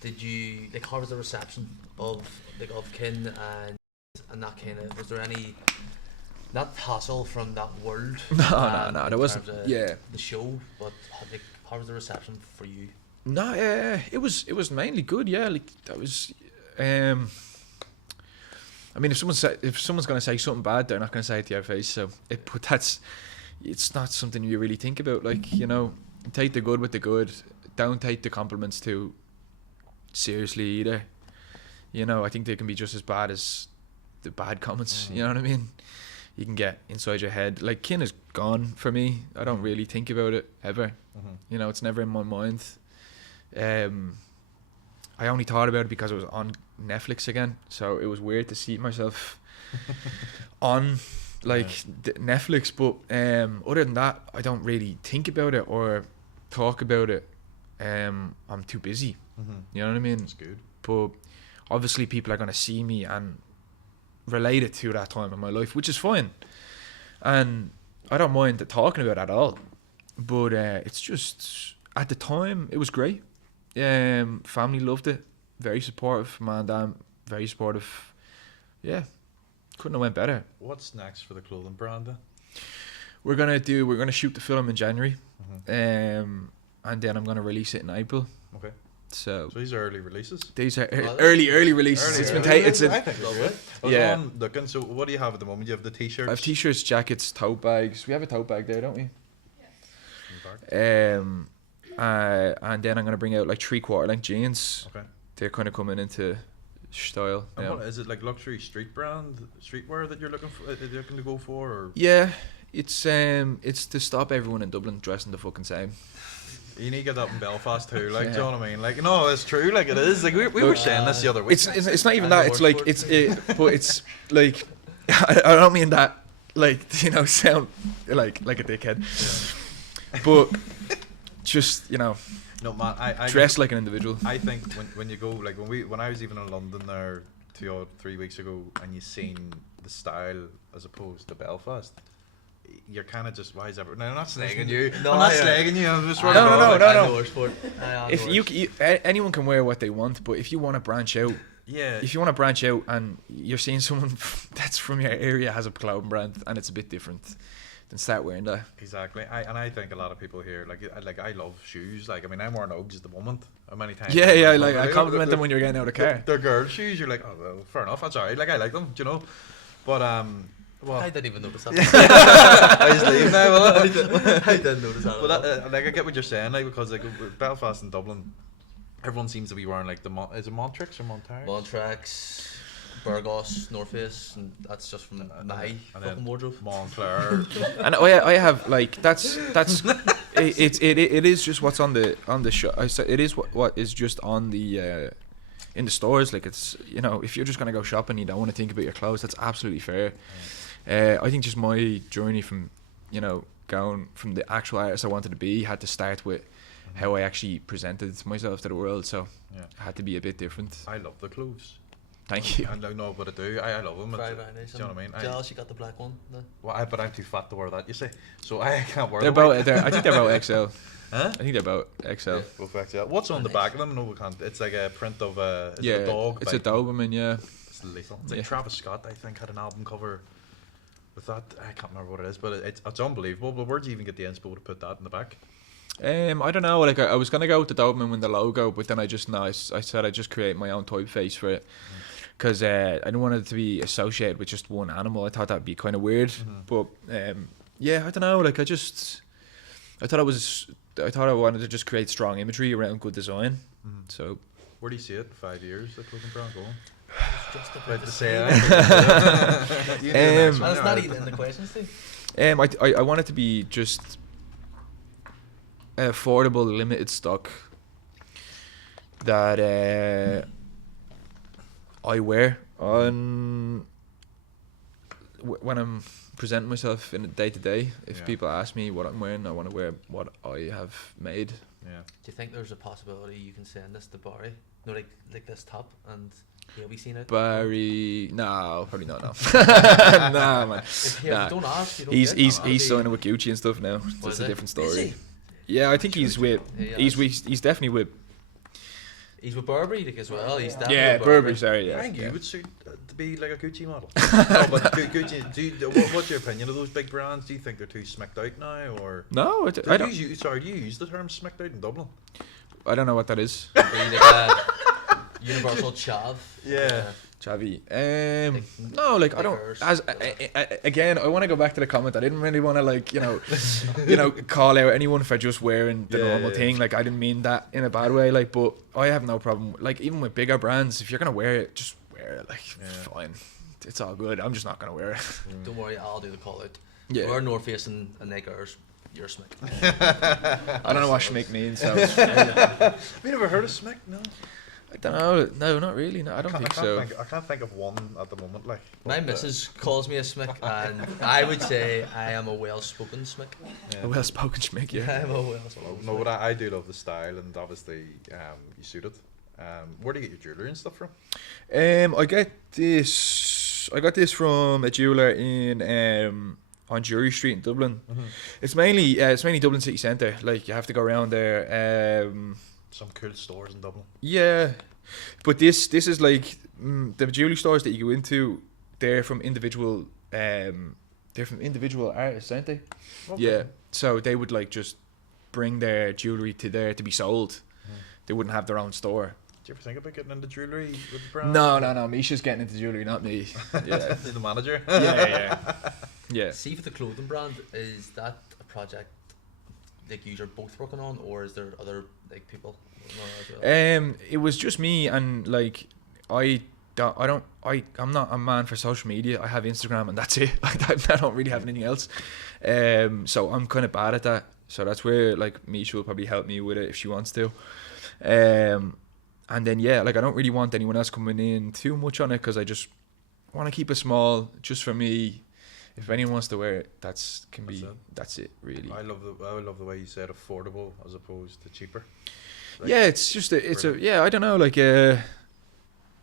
did you like, how was the reception of Caine and that kind of, was there any not hassle from that world? No, there wasn't. Yeah. The show, but like, how was the reception for you? No, it was mainly good. Yeah, like that was. I mean, if someone's gonna say something bad, they're not gonna say it to your face. So it's not something you really think about. Like, you know, take the good with the good. Don't take the compliments too seriously either. You know, I think they can be just as bad as the bad comments. You know what I mean? You can get inside your head. Like, Caine is gone for me. I don't really think about it ever. You know, it's never in my mind. I only thought about it because it was on Netflix again, so it was weird to see myself on Netflix. But other than that, I don't really think about it or talk about it. I'm too busy. You know what I mean? That's good. But obviously, people are gonna see me and relate it to that time in my life, which is fine, and I don't mind talking about it at all. But it's just, at the time, it was great. Family loved it, very supportive. Man and dad, very supportive. Yeah, couldn't have went better. What's next for the clothing brand then? We're gonna shoot the film in January, and then I'm gonna release it in April. Okay. So these are early releases. These are early releases. I think I was looking. So what do you have at the moment? You have the t-shirts. I have t-shirts, jackets, tote bags. We have a tote bag there, don't we? Yeah. And then I'm gonna bring out like 3/4 length jeans. Okay. They're kind of coming into style. And what, is it like luxury streetwear that you're looking to go for? Or? Yeah, it's to stop everyone in Dublin dressing the fucking same. You need to get that in Belfast too, like, do you know what I mean? Like, no, it's true, like it is. Like we were saying this the other week. It's not even that. It's like but it's like I don't mean that, like, you know, sound like a dickhead. Yeah. But just, you know, no man, I dress like an individual. I think when you go, like when I was even in London there 2 or 3 weeks ago, and you seen the style as opposed to Belfast, you're kind of just, why is everyone? No, I'm not slagging you. No, I'm not slagging you. I'm just no. If you anyone can wear what they want, but if you want to branch out, if you want to branch out and you're seeing someone that's from your area has a clothing brand and it's a bit different, then start wearing that. Exactly. I think a lot of people here, like I love shoes. Like, I mean, I'm wearing Uggs at the moment. How many times? Yeah. Like, I compliment them when you're getting out of the car. They're girl shoes. You're like, oh well, fair enough. That's alright. Like, I like them, do you know? But well, I didn't even notice that. I just leave now. I didn't notice that. But like, I get what you're saying, like, because like Belfast and Dublin, everyone seems to be wearing like is it Montrix or Montaris? Montrax. Burgos, North Face, and that's just from my fucking wardrobe. Montclair. And I have like that's it is just what's on the show. It is what is just on the in the stores. Like it's, you know, if you're just gonna go shopping, you don't want to think about your clothes. That's absolutely fair. I think just my journey from, you know, going from the actual artist I wanted to be had to start with how I actually presented myself to the world. So it had to be a bit different. I love the clothes. Thank you. I don't know what I do. I love them. Very, very nice. Do you know what I mean? Jealous you got the black one. No. Well, but I'm too fat to wear that, you see. So I can't wear They're them. about. I think they're about XL. Huh? I think they're about XL. Both XL. What's on the back of them? No, we can't. It's like a print of a. Is it a dog. It's a Doberman. Yeah. It's lethal. It's like Travis Scott, I think, had an album cover with that. I can't remember what it is, but it's unbelievable. But where do you even get the inspo to put that in the back? I don't know. Like I was gonna go with the Doberman with the logo, but then I said I'd just create my own typeface for it, because I didn't want it to be associated with just one animal. I thought that'd be kind of weird. But yeah, I don't know. Like I thought I wanted to just create strong imagery around good design. So where do you see it? 5 years, the clothing brand going? Just About to say and it's not even in the questions thing. I want it to be just affordable, limited stock that I wear on when I'm presenting myself in a day to day. If people ask me what I'm wearing, I want to wear what I have made. Yeah. Do you think there's a possibility you can send this to Barry? No, like this top, and he'll be seen it. Barry, no, probably not. No, nah, man. If you don't ask, you don't He's get. he's signing with Gucci and stuff now. That's a different story. Is he? Yeah, I think he's with. He's definitely with. He's with Burberry as well. He's definitely Yeah, with Burberry. Sorry, yeah. I think yeah. you would suit to be like a Gucci model. No, but Gucci. What's your opinion of those big brands? Do you think they're too smicked out now, or? No, I Do don't. you use the term smicked out in Dublin? I don't know what that is. Be like a universal chav. Yeah. Chavi. No, like I don't. As again, I want to go back to the comment. I didn't really want to like call out anyone for just wearing the normal thing. Like I didn't mean that in a bad way. Like, but I have no problem. Like even with bigger brands, if you're gonna wear it, just wear it. Like fine, it's all good. I'm just not gonna wear it. Don't worry, I'll do the call out. Yeah. We're North Face and Nakers. You're smick. I don't know what schmick means. So Have you never heard of smick? No. I don't know. No, not really. No, I don't think so. I can't think of one at the moment. Like My missus calls me a smick, and I would say I am a well-spoken smick. A well-spoken schmick, yeah. I'm a well-spoken. No, but I do love the style, and obviously you suit it. Where do you get your jewellery and stuff from? I got this from a jeweler in on Jury Street in Dublin. It's mainly Dublin city centre. Like you have to go around there. Some cool stores in Dublin. Yeah, but this is like the jewelry stores that you go into. They're from individual artists, aren't they? Okay. Yeah, so they would like just bring their jewelry to there to be sold. They wouldn't have their own store. Do you ever think about getting into jewellery with the brand? No. Misha's getting into jewelry, not me. Yeah, the manager. yeah. See, for the clothing brand, is that a project like you are both working on, or is there other like people? It was just me, and like I'm not a man for social media. I have Instagram and that's it. Like I don't really have anything else. So I'm kind of bad at that. So that's where like Misha will probably help me with it if she wants to. And then like I don't really want anyone else coming in too much on it, because I just want to keep it small, just for me. If anyone wants to wear it, that's it really. I love the way you said affordable as opposed to cheaper. Like, yeah, it's just I don't know, like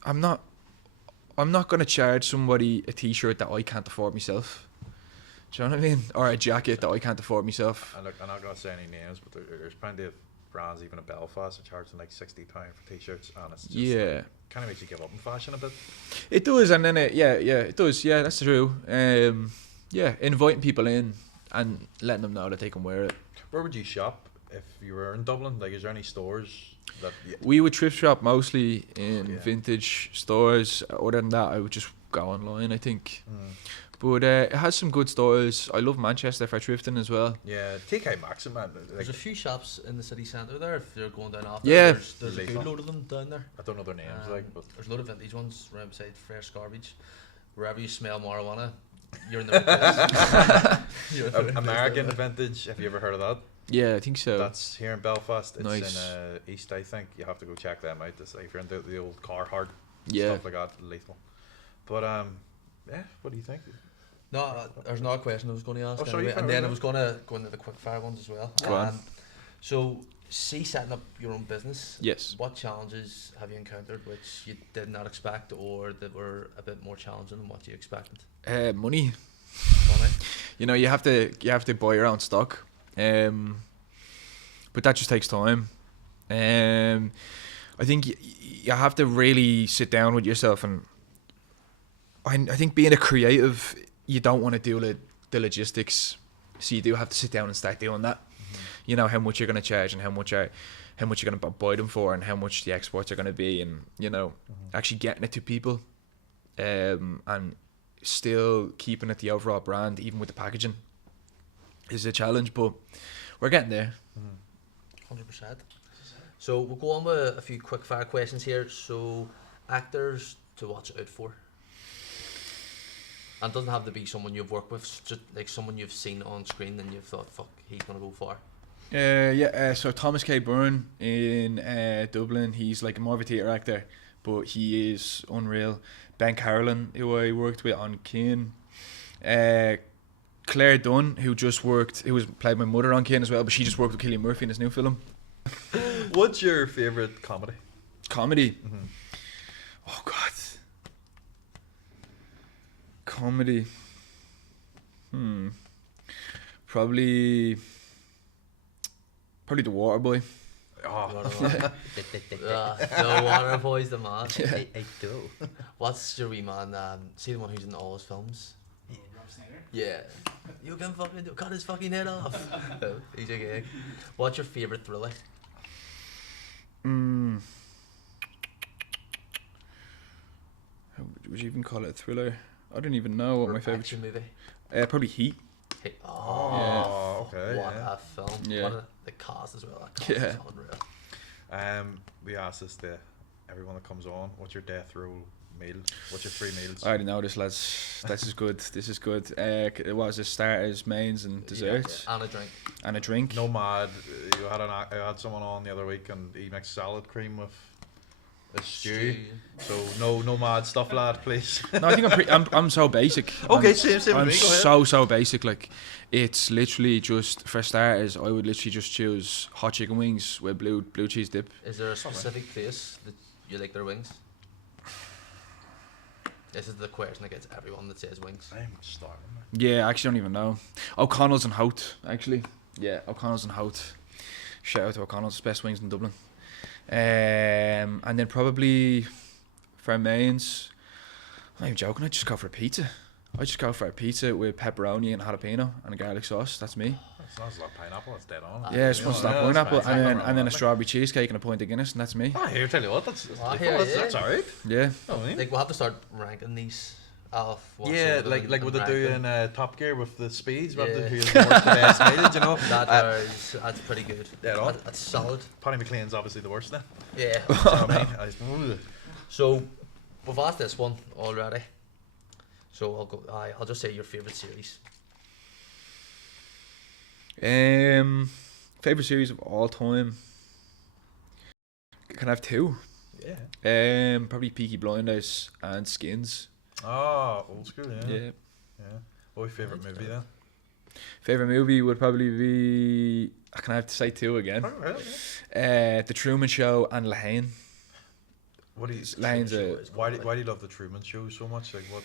I'm not gonna charge somebody a t-shirt that I can't afford myself. Do you know what I mean? Or a jacket that I can't afford myself. And look, I'm not gonna say any names, but there's plenty of brands even in Belfast are charging like £60 for t-shirts, and it's just kind of makes you give up in fashion a bit. It does, and then it does. Yeah, that's true. Inviting people in and letting them know that they can wear it. Where would you shop if you were in Dublin? Like, is there any stores that we would thrift shop mostly in vintage stores? Other than that, I would just go online, I think. Mm. But it has some good stores. I love Manchester for thrifting as well. Yeah, TK Maxx, man. There's a few shops in the city centre there. If you're going down after, Yeah. there's a good load of them down there. I don't know their names, but There's a lot of vintage ones right beside fresh garbage. Wherever you smell marijuana, you're in the right place. You're in the right place American down there. Vintage. Have you ever heard of that? Yeah, I think so. That's here in Belfast. It's Nice. in East, I think. You have to go check them out. It's like if you're into the old Carhartt Yeah. stuff like that, lethal. But yeah. What do you think? No, there's not a question I was going to ask. Oh, sorry, anyway. fire And then away. I was going to go into the quick fire ones as well. Go on. So, see, setting up your own business. Yes. What challenges have you encountered which you did not expect, or that were a bit more challenging than what you expected? Money. Money? You know, you have to buy your own stock. But that just takes time. I think you have to really sit down with yourself, and I think being a creative, you don't want to do the logistics, so you do have to sit down and start doing that. You know how much you're going to charge and how much you're going to buy them for, and how much the exports are going to be, and you know, actually getting it to people, and still keeping it the overall brand, even with the packaging, is a challenge, but we're getting there. 100%. So, we'll go on with a few quick fire questions here. So, actors to watch out for. And it doesn't have to be someone you've worked with, just like someone you've seen on screen and you've thought, fuck, he's going to go far. So Thomas K. Byrne in Dublin, he's like more of a theatre actor, but he is unreal. Ben Carolyn, who I worked with on Caine. Claire Dunn, who was played my mother on Caine as well, but she just worked with Cillian Murphy in his new film. What's your favourite comedy? Comedy? Oh God. Comedy. Probably The Waterboy. Oh, The Water Boy's the man. Yeah. I do. What's your wee man? See the one who's in all his films? Yeah. You can fucking cut his fucking head off. He's a gig. What's your favourite thriller? How would you even call it a thriller? I don't even know what Or my favourite. action movie? Probably Heat. Hey, Oh, okay. what Yeah. a film. Yeah. What the cast as well. That cast Yeah. is unreal. We asked this to everyone that comes on. What's your death row meal? What's your 3 meals? I already know this, lads. This is good. This is good. It was a starters, mains, and desserts, And a drink. and a drink. Nomad. I had someone on the other week, and he makes salad cream with a stew. So no mad stuff, lad, please. No, I think I'm so basic. Okay, same with I'm me. Go ahead. so basic. Like, it's literally just, for starters, I would literally just choose hot chicken wings with blue cheese dip. Is there a specific place that you like their wings? This is the question that gets everyone that says wings. I'm starving. Yeah, I actually don't even know. O'Connell's and Hout, actually. Yeah, O'Connell's and Hout. Shout out to O'Connell's, best wings in Dublin. And then probably for mains, I'm not even joking, I just go for a pizza. I just go for a pizza with pepperoni and jalapeno and a garlic sauce. That's me. Sounds like pineapple. It's dead on. Yeah, it's supposed to yeah, stop that's pineapple, fine. and then a Like- strawberry cheesecake and a pint of Guinness, and that's me. Ah, here, tell you what, that's Ah, here, yeah. that's alright. Yeah. Oh, I mean. Like, we'll have to start ranking these off. what's Yeah, older like and what they rank do them. in Top Gear with the speeds. We have Yeah. to who's the worst, the best meal, you know. That's pretty good. Dead on. That's solid. Paddy McLean's obviously the worst then. Yeah. You know what I mean? So, we've asked this one already. So I'll go. I'll just say your favourite series. Favorite series of all time. Can I have 2? Yeah. Probably Peaky Blinders and Skins. Oh, old school, yeah. Yeah. Yeah. What your favourite movie then? Favorite movie would probably be. Can I have to say 2 again? Oh, right, yeah. The Truman Show and Lahane. What do you? Lahane's a. Why do you love the Truman Show so much? Like what?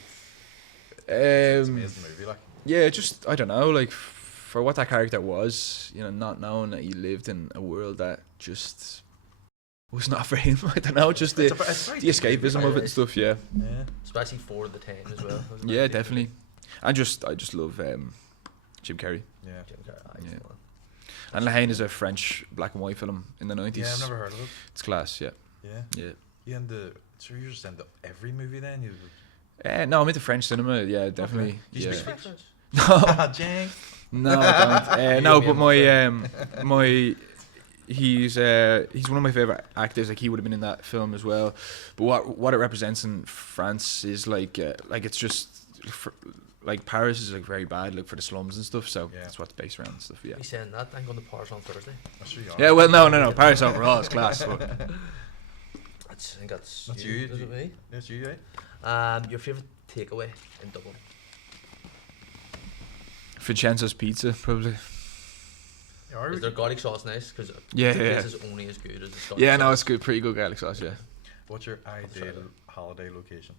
It's an Um, amazing movie, like. yeah, just I don't know, like for what that character was, you know, not knowing that he lived in a world that just was not for him. I don't know, just the It's a very the deep movie, escapism like. of it and stuff. Yeah, Yeah. Especially for the time as well. yeah, definitely. I just love Jim Carrey. Yeah. Jim Carrey, Yeah. excellent. And Lahane is a French black and white film in the 90s. Yeah, I've never heard of it. It's class, yeah. Yeah. Yeah. You into? So you're just into every movie then? You. No, I'm into French cinema. Yeah, definitely. Okay. Do you Yeah. speak French? No, Jang. no, I don't. No, but my he's one of my favorite actors. Like he would have been in that film as well. But what it represents in France is like it's just like Paris is like very bad, like for the slums and stuff. So Yeah. that's what's based around and stuff. Yeah. He's saying that. I'm going to Paris on Thursday. That's really Yeah. Well, no. Paris overall is class. But I think that's you. Is it me? That's you, eh? Your favourite takeaway in Dublin? Vincenzo's Pizza, probably. Yeah, Is their garlic sauce nice? Because Yeah, the yeah. place is only as good as the garlic Yeah, sauce. no, it's good. Pretty good garlic sauce. Yeah. What's your ideal holiday location?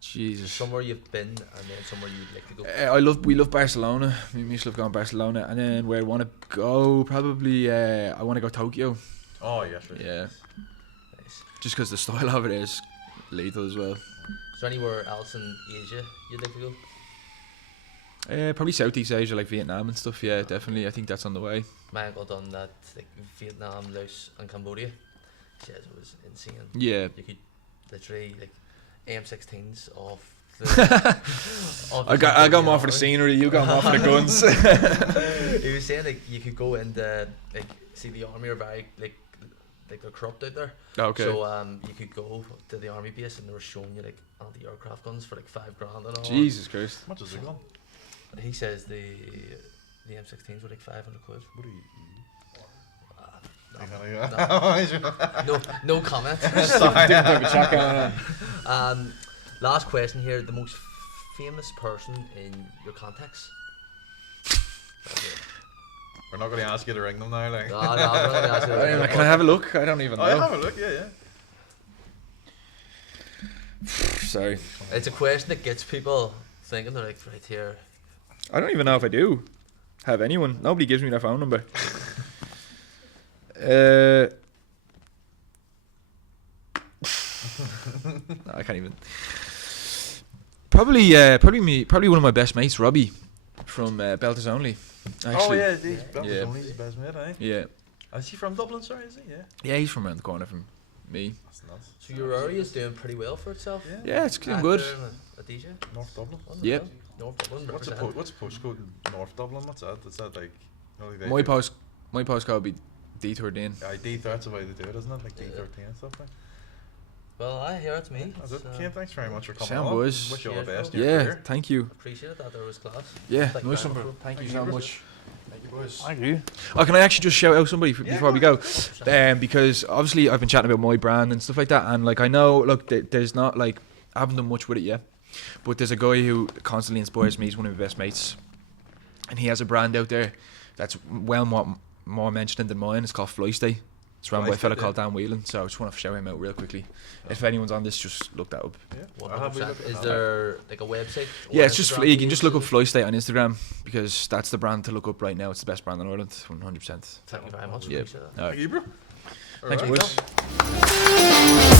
Jesus. Somewhere you've been and then somewhere you'd like to go. We love Barcelona. Me and Mish love going to Barcelona, and then where I want to go, probably I want to go Tokyo. Oh, yes, right. Yeah, Nice. just because the style of it is lethal as well. Is there anywhere else in Asia you'd like to go? Probably Southeast Asia, like Vietnam and stuff. Yeah, definitely. I think that's on the way. My uncle done that, like Vietnam, Laos, and Cambodia. He says it was insane. Yeah. You could literally like M16s off. The, I got more for the scenery. You got more for the guns. He was saying like you could go into like see the army are very like they're corrupt out there. Okay. So you could go to the army base and they were showing you like anti-aircraft guns for like $5,000 and all. Jesus Christ. How much is it gone? He says the M16s were like 500 quid. What are you? No comment. Last question here. The most famous person in your contacts? We're not going to ask you to ring them now. Like. No, we're not gonna ask you that. Can I have a look? I don't even know. Oh, yeah, have a look. Yeah. Sorry. It's a question that gets people thinking. They're like, right here. I don't even know if I do have anyone. Nobody gives me their phone number. No, I can't even. Probably one of my best mates, Robbie, from Belters Only. Actually. Oh yeah, he's Yeah. only his best mate, eh? Yeah. Is he from Dublin? Sorry, is he? Yeah. Yeah, he's from around the corner from me. That's nuts. So your area is doing pretty well for itself. Yeah, it's doing good. A DJ. North Dublin. Yep. North Dublin. What's represent. what's postcode in North Dublin? What's that? Is that like? My postcode would be Detour Dean. Yeah, D13. That's the way they do it, isn't it? Like D13 and stuff like. Well, I hear it's me. That's it. So Cian, thanks very much for coming Sound on. boys. Wish you all the Cheers, best in your Yeah, career. thank you. appreciate that. There was class. Yeah, Thank nice you one. very much. Thank you Thank so you. much. Thank you, boys. Thank you. Oh, can I actually just shout out somebody before we go? Because obviously I've been chatting about my brand and stuff like that, and like I know, look, there's not like I haven't done much with it yet, but there's a guy who constantly inspires me. He's one of my best mates, and he has a brand out there that's well more mentioned than mine. It's called Flystay. It's run by a fella Flystay, called Dan Whelan. So I just want to shout him out real quickly. If anyone's on this, just look that up. Yeah. I'll have a look 100%. at Is that. there like a website? Yeah, or it's just Instagram you can just look up page? Flystay on Instagram because that's the brand to look up right now. It's the best brand in Ireland, 100%. Thank you very much. Yeah. Appreciate that. All right. Thank you, bro. Thanks, Alright. boys.